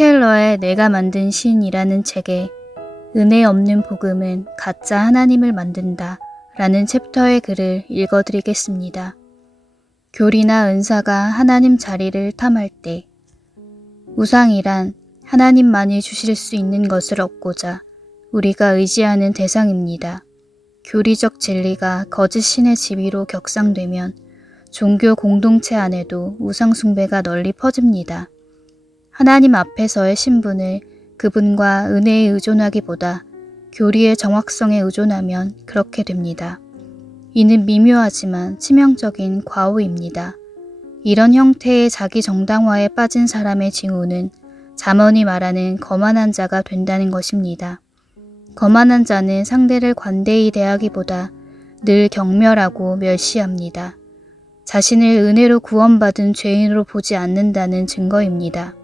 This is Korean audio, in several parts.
켈러의 내가 만든 신이라는 책에 은혜 없는 복음은 가짜 하나님을 만든다 라는 챕터의 글을 읽어드리겠습니다. 교리나 은사가 하나님 자리를 탐할 때 우상이란 하나님만이 주실 수 있는 것을 얻고자 우리가 의지하는 대상입니다. 교리적 진리가 거짓 신의 지위로 격상되면 종교 공동체 안에도 우상 숭배가 널리 퍼집니다. 하나님 앞에서의 신분을 그분과 은혜에 의존하기보다 교리의 정확성에 의존하면 그렇게 됩니다. 이는 미묘하지만 치명적인 과오입니다. 이런 형태의 자기 정당화에 빠진 사람의 징후는 잠언이 말하는 거만한 자가 된다는 것입니다. 거만한 자는 상대를 관대히 대하기보다 늘 경멸하고 멸시합니다. 자신을 은혜로 구원받은 죄인으로 보지 않는다는 증거입니다.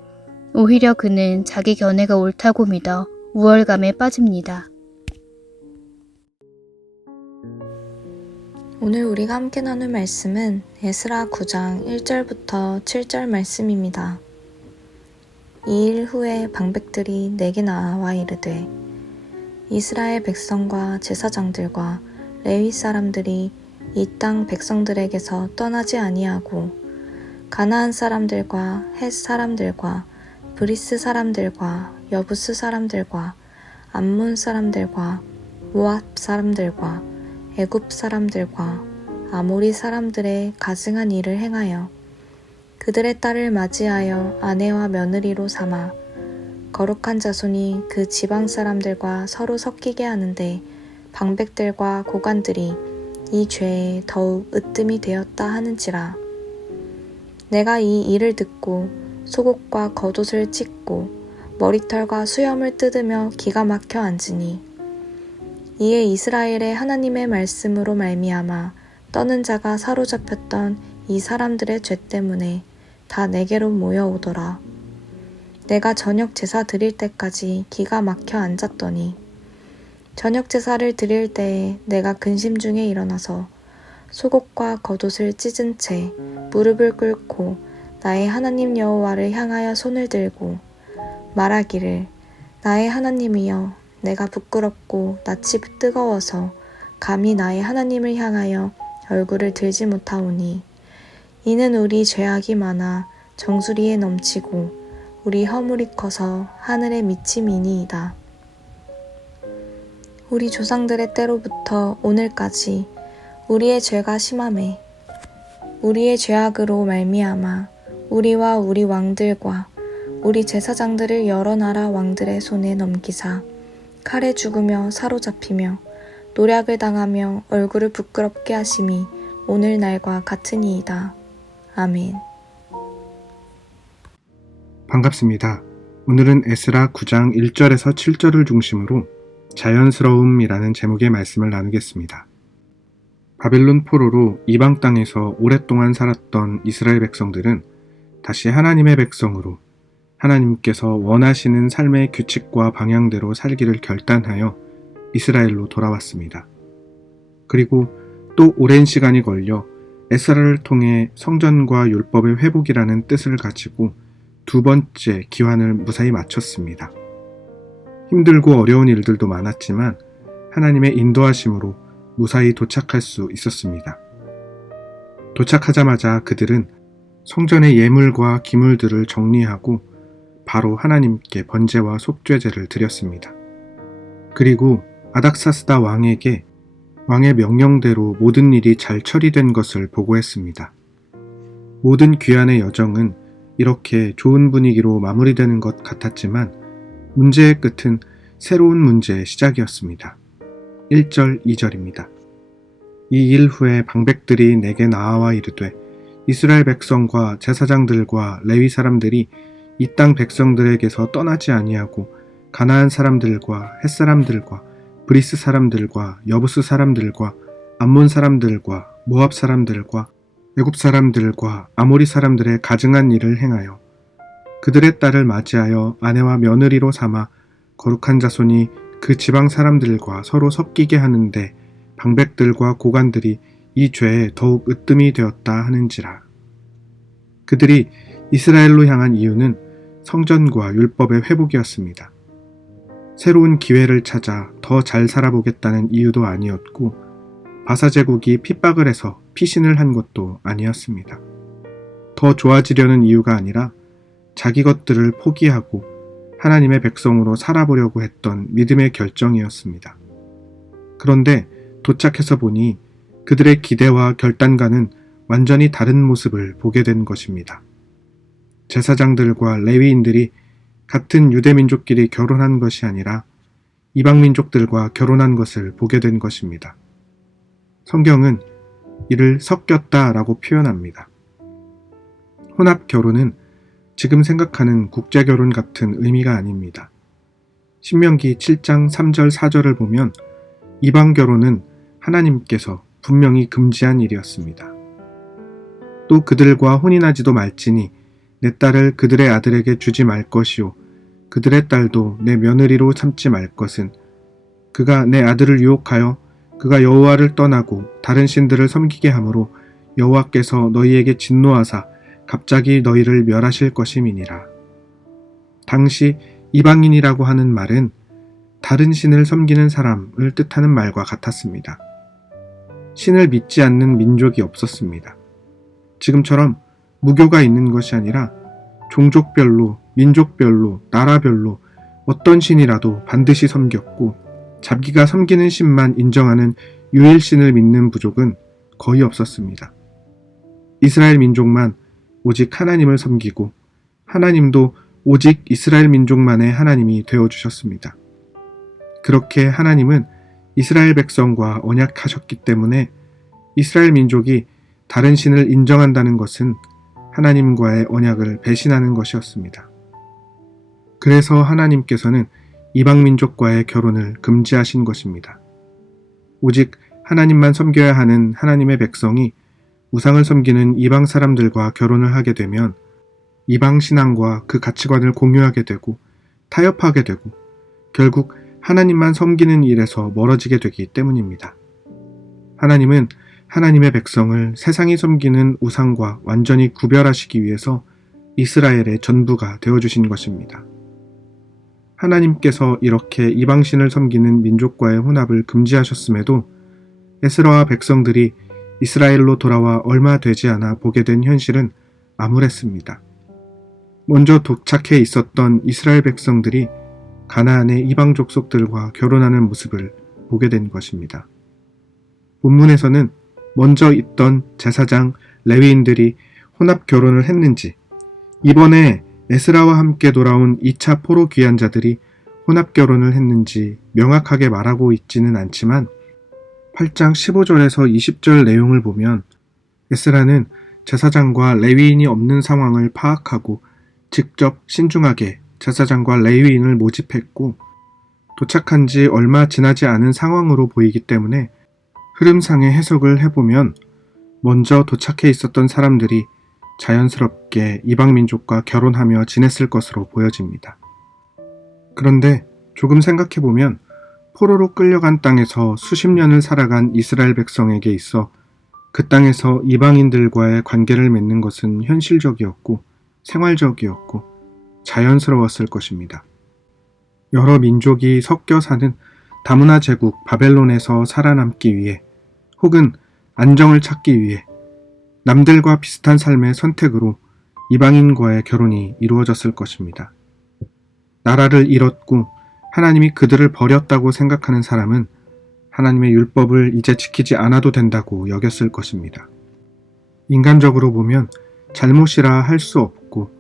오히려 그는 자기 견해가 옳다고 믿어 우월감에 빠집니다. 오늘 우리가 함께 나눌 말씀은 에스라 9장 1절부터 7절 말씀입니다. 2일 후에 방백들이 내게 나와 이르되 이스라엘 백성과 제사장들과 레위 사람들이 이 땅 백성들에게서 떠나지 아니하고 가나안 사람들과 헷 사람들과 브리스 사람들과 여부스 사람들과 암몬 사람들과 모압 사람들과 애굽 사람들과 아모리 사람들의 가증한 일을 행하여 그들의 딸을 맞이하여 아내와 며느리로 삼아 거룩한 자손이 그 지방 사람들과 서로 섞이게 하는데 방백들과 고관들이 이 죄에 더욱 으뜸이 되었다 하는지라. 내가 이 일을 듣고 속옷과 겉옷을 찢고 머리털과 수염을 뜯으며 기가 막혀 앉으니 이에 이스라엘의 하나님의 말씀으로 말미암아 떠는 자가 사로잡혔던 이 사람들의 죄 때문에 다 내게로 모여오더라. 내가 저녁 제사 드릴 때까지 기가 막혀 앉았더니 저녁 제사를 드릴 때에 내가 근심 중에 일어나서 속옷과 겉옷을 찢은 채 무릎을 꿇고 나의 하나님 여호와를 향하여 손을 들고 말하기를 나의 하나님이여 내가 부끄럽고 낯이 뜨거워서 감히 나의 하나님을 향하여 얼굴을 들지 못하오니 이는 우리 죄악이 많아 정수리에 넘치고 우리 허물이 커서 하늘에 미침이니이다. 우리 조상들의 때로부터 오늘까지 우리의 죄가 심하매 우리의 죄악으로 말미암아 우리와 우리 왕들과 우리 제사장들을 여러 나라 왕들의 손에 넘기사 칼에 죽으며 사로잡히며 노략을 당하며 얼굴을 부끄럽게 하심이 오늘날과 같으니이다. 아멘. 반갑습니다. 오늘은 에스라 9장 1절에서 7절을 중심으로 자연스러움이라는 제목의 말씀을 나누겠습니다. 바벨론 포로로 이방 땅에서 오랫동안 살았던 이스라엘 백성들은 다시 하나님의 백성으로 하나님께서 원하시는 삶의 규칙과 방향대로 살기를 결단하여 이스라엘로 돌아왔습니다. 그리고 또 오랜 시간이 걸려 에스라를 통해 성전과 율법의 회복이라는 뜻을 가지고 두 번째 기환을 무사히 마쳤습니다. 힘들고 어려운 일들도 많았지만 하나님의 인도하심으로 무사히 도착할 수 있었습니다. 도착하자마자 그들은 성전의 예물과 기물들을 정리하고 바로 하나님께 번제와 속죄제를 드렸습니다. 그리고 아닥사스다 왕에게 왕의 명령대로 모든 일이 잘 처리된 것을 보고했습니다. 모든 귀환의 여정은 이렇게 좋은 분위기로 마무리되는 것 같았지만 문제의 끝은 새로운 문제의 시작이었습니다. 1절, 2절입니다. 이 일 후에 방백들이 내게 나와 이르되 이스라엘 백성과 제사장들과 레위 사람들이 이 땅 백성들에게서 떠나지 아니하고 가나안 사람들과 헷 사람들과 브리스 사람들과 여부스 사람들과 암몬 사람들과 모압 사람들과 애굽 사람들과 아모리 사람들의 가증한 일을 행하여 그들의 딸을 맞이하여 아내와 며느리로 삼아 거룩한 자손이 그 지방 사람들과 서로 섞이게 하는데 방백들과 고관들이 이 죄에 더욱 으뜸이 되었다 하는지라. 그들이 이스라엘로 향한 이유는 성전과 율법의 회복이었습니다. 새로운 기회를 찾아 더 잘 살아보겠다는 이유도 아니었고 바사 제국이 핍박을 해서 피신을 한 것도 아니었습니다. 더 좋아지려는 이유가 아니라 자기 것들을 포기하고 하나님의 백성으로 살아보려고 했던 믿음의 결정이었습니다. 그런데 도착해서 보니 그들의 기대와 결단과는 완전히 다른 모습을 보게 된 것입니다. 제사장들과 레위인들이 같은 유대민족끼리 결혼한 것이 아니라 이방민족들과 결혼한 것을 보게 된 것입니다. 성경은 이를 섞였다라고 표현합니다. 혼합 결혼은 지금 생각하는 국제결혼 같은 의미가 아닙니다. 신명기 7장 3절 4절을 보면 이방 결혼은 하나님께서 분명히 금지한 일이었습니다. 또 그들과 혼인하지도 말지니 내 딸을 그들의 아들에게 주지 말 것이요 그들의 딸도 내 며느리로 삼지 말 것은 그가 내 아들을 유혹하여 그가 여호와를 떠나고 다른 신들을 섬기게 하므로 여호와께서 너희에게 진노하사 갑자기 너희를 멸하실 것임이니라. 당시 이방인이라고 하는 말은 다른 신을 섬기는 사람을 뜻하는 말과 같았습니다. 신을 믿지 않는 민족이 없었습니다. 지금처럼 무교가 있는 것이 아니라 종족별로, 민족별로, 나라별로 어떤 신이라도 반드시 섬겼고 자기가 섬기는 신만 인정하는 유일신을 믿는 부족은 거의 없었습니다. 이스라엘 민족만 오직 하나님을 섬기고 하나님도 오직 이스라엘 민족만의 하나님이 되어주셨습니다. 그렇게 하나님은 이스라엘 백성과 언약하셨기 때문에 이스라엘 민족이 다른 신을 인정한다는 것은 하나님과의 언약을 배신하는 것이었습니다. 그래서 하나님께서는 이방 민족과의 결혼을 금지하신 것입니다. 오직 하나님만 섬겨야 하는 하나님의 백성이 우상을 섬기는 이방 사람들과 결혼을 하게 되면 이방 신앙과 그 가치관을 공유하게 되고 타협하게 되고 결국 하나님만 섬기는 일에서 멀어지게 되기 때문입니다. 하나님은 하나님의 백성을 세상이 섬기는 우상과 완전히 구별하시기 위해서 이스라엘의 전부가 되어주신 것입니다. 하나님께서 이렇게 이방신을 섬기는 민족과의 혼합을 금지하셨음에도 에스라와 백성들이 이스라엘로 돌아와 얼마 되지 않아 보게 된 현실은 암울했습니다. 먼저 도착해 있었던 이스라엘 백성들이 가나안의 이방 족속들과 결혼하는 모습을 보게 된 것입니다. 본문에서는 먼저 있던 제사장 레위인들이 혼합 결혼을 했는지 이번에 에스라와 함께 돌아온 2차 포로 귀환자들이 혼합 결혼을 했는지 명확하게 말하고 있지는 않지만 8장 15절에서 20절 내용을 보면 에스라는 제사장과 레위인이 없는 상황을 파악하고 직접 신중하게 제사장과 레위인을 모집했고 도착한 지 얼마 지나지 않은 상황으로 보이기 때문에 흐름상의 해석을 해보면 먼저 도착해 있었던 사람들이 자연스럽게 이방민족과 결혼하며 지냈을 것으로 보여집니다. 그런데 조금 생각해보면 포로로 끌려간 땅에서 수십 년을 살아간 이스라엘 백성에게 있어 그 땅에서 이방인들과의 관계를 맺는 것은 현실적이었고 생활적이었고 자연스러웠을 것입니다. 여러 민족이 섞여 사는 다문화 제국 바벨론에서 살아남기 위해 혹은 안정을 찾기 위해 남들과 비슷한 삶의 선택으로 이방인과의 결혼이 이루어졌을 것입니다. 나라를 잃었고 하나님이 그들을 버렸다고 생각하는 사람은 하나님의 율법을 이제 지키지 않아도 된다고 여겼을 것입니다. 인간적으로 보면 잘못이라 할 수 없고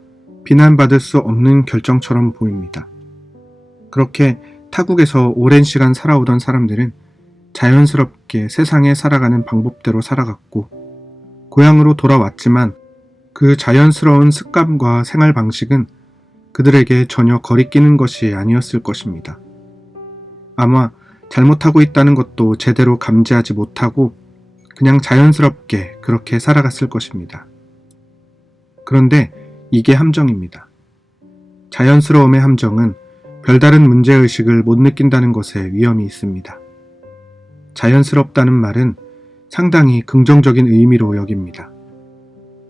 비난받을 수 없는 결정처럼 보입니다. 그렇게 타국에서 오랜 시간 살아오던 사람들은 자연스럽게 세상에 살아가는 방법대로 살아갔고 고향으로 돌아왔지만 그 자연스러운 습관과 생활 방식은 그들에게 전혀 거리끼는 것이 아니었을 것입니다. 아마 잘못하고 있다는 것도 제대로 감지하지 못하고 그냥 자연스럽게 그렇게 살아갔을 것입니다. 그런데 이게 함정입니다. 자연스러움의 함정은 별다른 문제의식을 못 느낀다는 것에 위험이 있습니다. 자연스럽다는 말은 상당히 긍정적인 의미로 여깁니다.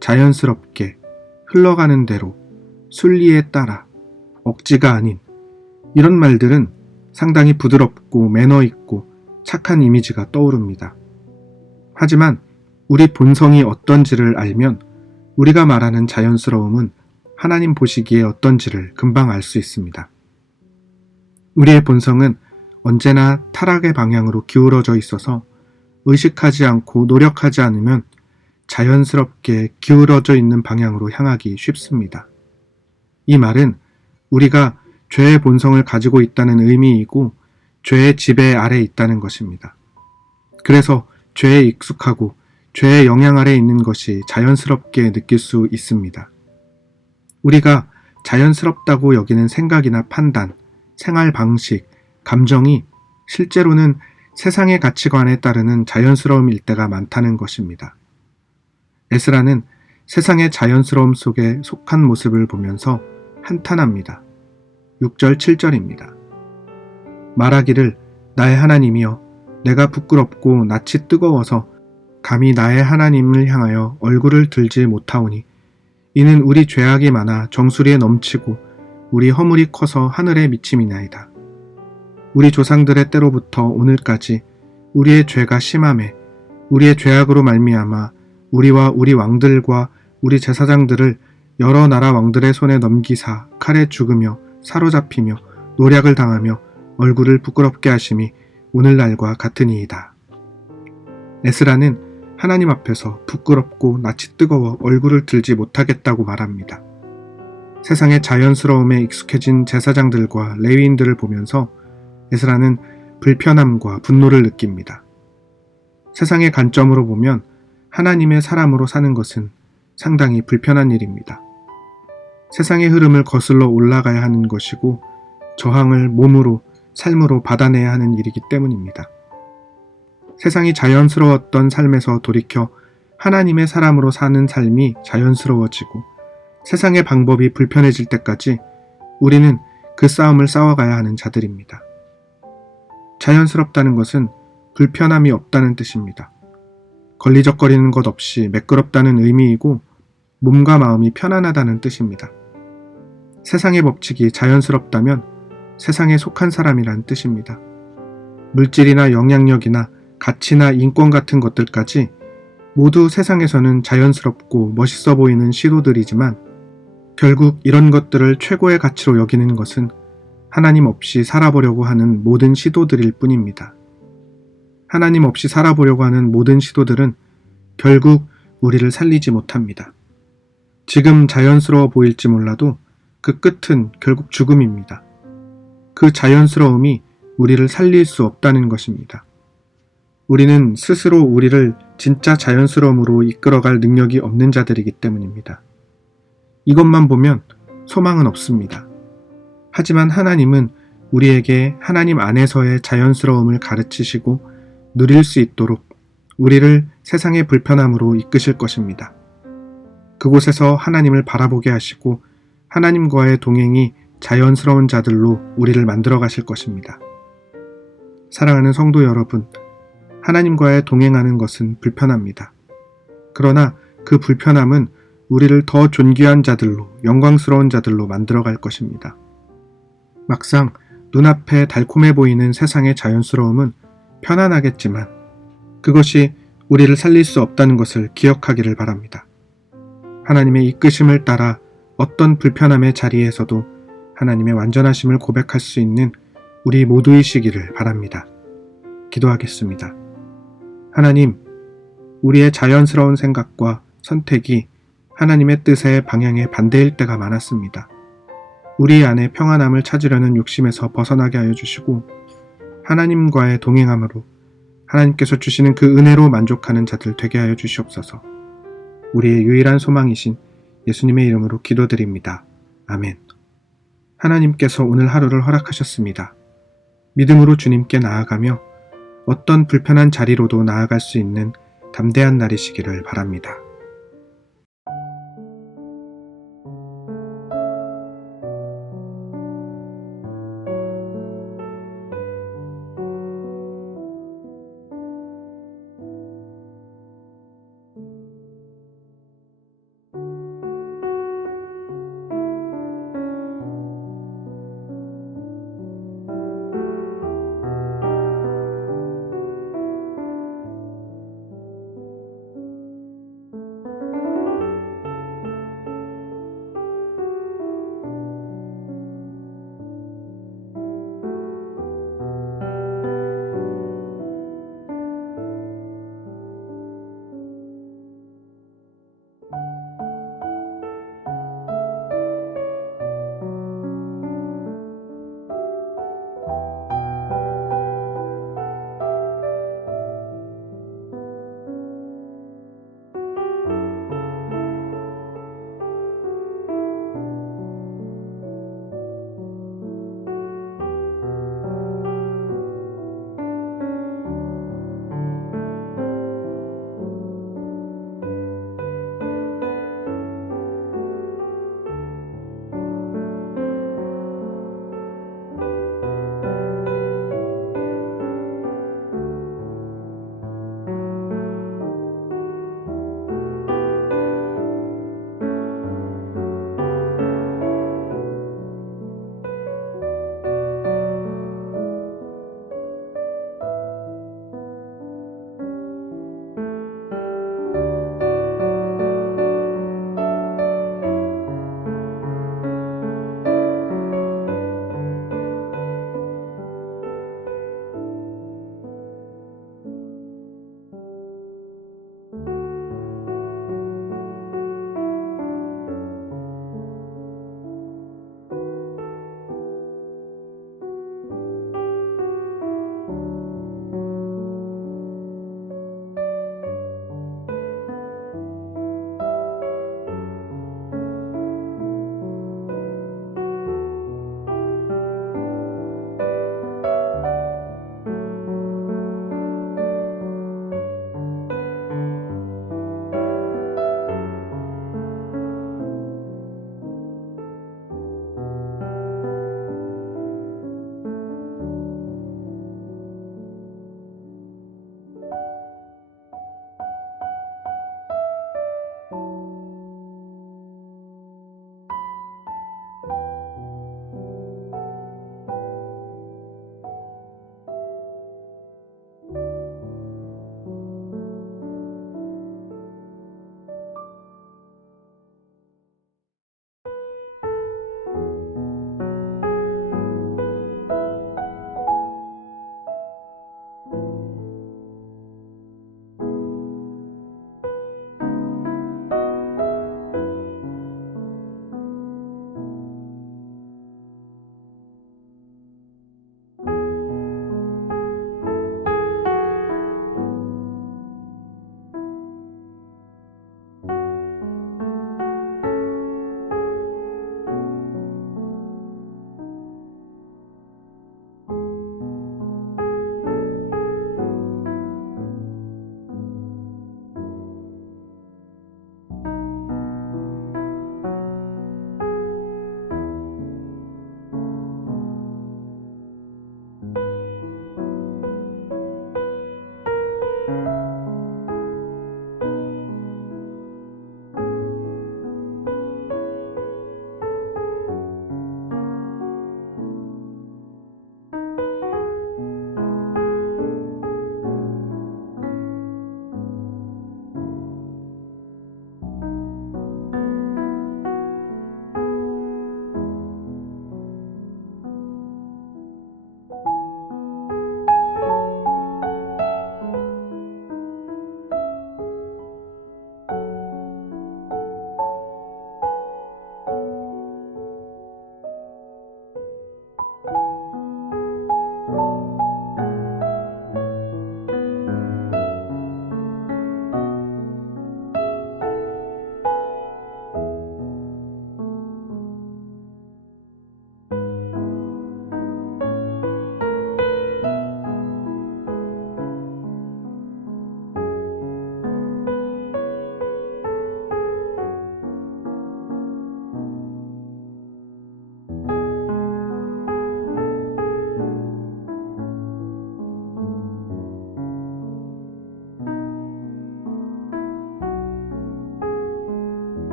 자연스럽게 흘러가는 대로 순리에 따라, 억지가 아닌 이런 말들은 상당히 부드럽고 매너 있고 착한 이미지가 떠오릅니다. 하지만 우리 본성이 어떤지를 알면 우리가 말하는 자연스러움은 하나님 보시기에 어떤지를 금방 알 수 있습니다. 우리의 본성은 언제나 타락의 방향으로 기울어져 있어서 의식하지 않고 노력하지 않으면 자연스럽게 기울어져 있는 방향으로 향하기 쉽습니다. 이 말은 우리가 죄의 본성을 가지고 있다는 의미이고 죄의 지배 아래 있다는 것입니다. 그래서 죄에 익숙하고 죄의 영향 아래 있는 것이 자연스럽게 느낄 수 있습니다. 우리가 자연스럽다고 여기는 생각이나 판단, 생활 방식, 감정이 실제로는 세상의 가치관에 따르는 자연스러움일 때가 많다는 것입니다. 에스라는 세상의 자연스러움 속에 속한 모습을 보면서 한탄합니다. 6절 7절입니다. 말하기를 나의 하나님이여 내가 부끄럽고 낯이 뜨거워서 감히 나의 하나님을 향하여 얼굴을 들지 못하오니 이는 우리 죄악이 많아 정수리에 넘치고 우리 허물이 커서 하늘에 미침이나이다. 우리 조상들의 때로부터 오늘까지 우리의 죄가 심하매 우리의 죄악으로 말미암아 우리와 우리 왕들과 우리 제사장들을 여러 나라 왕들의 손에 넘기사 칼에 죽으며 사로잡히며 노략을 당하며 얼굴을 부끄럽게 하심이 오늘날과 같으니이다. 에스라는 하나님 앞에서 부끄럽고 낯이 뜨거워 얼굴을 들지 못하겠다고 말합니다. 세상의 자연스러움에 익숙해진 제사장들과 레위인들을 보면서 에스라는 불편함과 분노를 느낍니다. 세상의 관점으로 보면 하나님의 사람으로 사는 것은 상당히 불편한 일입니다. 세상의 흐름을 거슬러 올라가야 하는 것이고 저항을 몸으로, 삶으로 받아내야 하는 일이기 때문입니다. 세상이 자연스러웠던 삶에서 돌이켜 하나님의 사람으로 사는 삶이 자연스러워지고 세상의 방법이 불편해질 때까지 우리는 그 싸움을 싸워가야 하는 자들입니다. 자연스럽다는 것은 불편함이 없다는 뜻입니다. 걸리적거리는 것 없이 매끄럽다는 의미이고 몸과 마음이 편안하다는 뜻입니다. 세상의 법칙이 자연스럽다면 세상에 속한 사람이란 뜻입니다. 물질이나 영향력이나 가치나 인권 같은 것들까지 모두 세상에서는 자연스럽고 멋있어 보이는 시도들이지만 결국 이런 것들을 최고의 가치로 여기는 것은 하나님 없이 살아보려고 하는 모든 시도들일 뿐입니다. 하나님 없이 살아보려고 하는 모든 시도들은 결국 우리를 살리지 못합니다. 지금 자연스러워 보일지 몰라도 그 끝은 결국 죽음입니다. 그 자연스러움이 우리를 살릴 수 없다는 것입니다. 우리는 스스로 우리를 진짜 자연스러움으로 이끌어갈 능력이 없는 자들이기 때문입니다. 이것만 보면 소망은 없습니다. 하지만 하나님은 우리에게 하나님 안에서의 자연스러움을 가르치시고 누릴 수 있도록 우리를 세상의 불편함으로 이끄실 것입니다. 그곳에서 하나님을 바라보게 하시고 하나님과의 동행이 자연스러운 자들로 우리를 만들어 가실 것입니다. 사랑하는 성도 여러분, 하나님과의 동행하는 것은 불편합니다. 그러나 그 불편함은 우리를 더 존귀한 자들로, 영광스러운 자들로 만들어 갈 것입니다. 막상 눈앞에 달콤해 보이는 세상의 자연스러움은 편안하겠지만 그것이 우리를 살릴 수 없다는 것을 기억하기를 바랍니다. 하나님의 이끄심을 따라 어떤 불편함의 자리에서도 하나님의 완전하심을 고백할 수 있는 우리 모두이시기를 바랍니다. 기도하겠습니다. 하나님, 우리의 자연스러운 생각과 선택이 하나님의 뜻의 방향에 반대일 때가 많았습니다. 우리 안에 평안함을 찾으려는 욕심에서 벗어나게 하여 주시고 하나님과의 동행함으로 하나님께서 주시는 그 은혜로 만족하는 자들 되게 하여 주시옵소서. 우리의 유일한 소망이신 예수님의 이름으로 기도드립니다. 아멘. 하나님께서 오늘 하루를 허락하셨습니다. 믿음으로 주님께 나아가며 어떤 불편한 자리로도 나아갈 수 있는 담대한 날이시기를 바랍니다.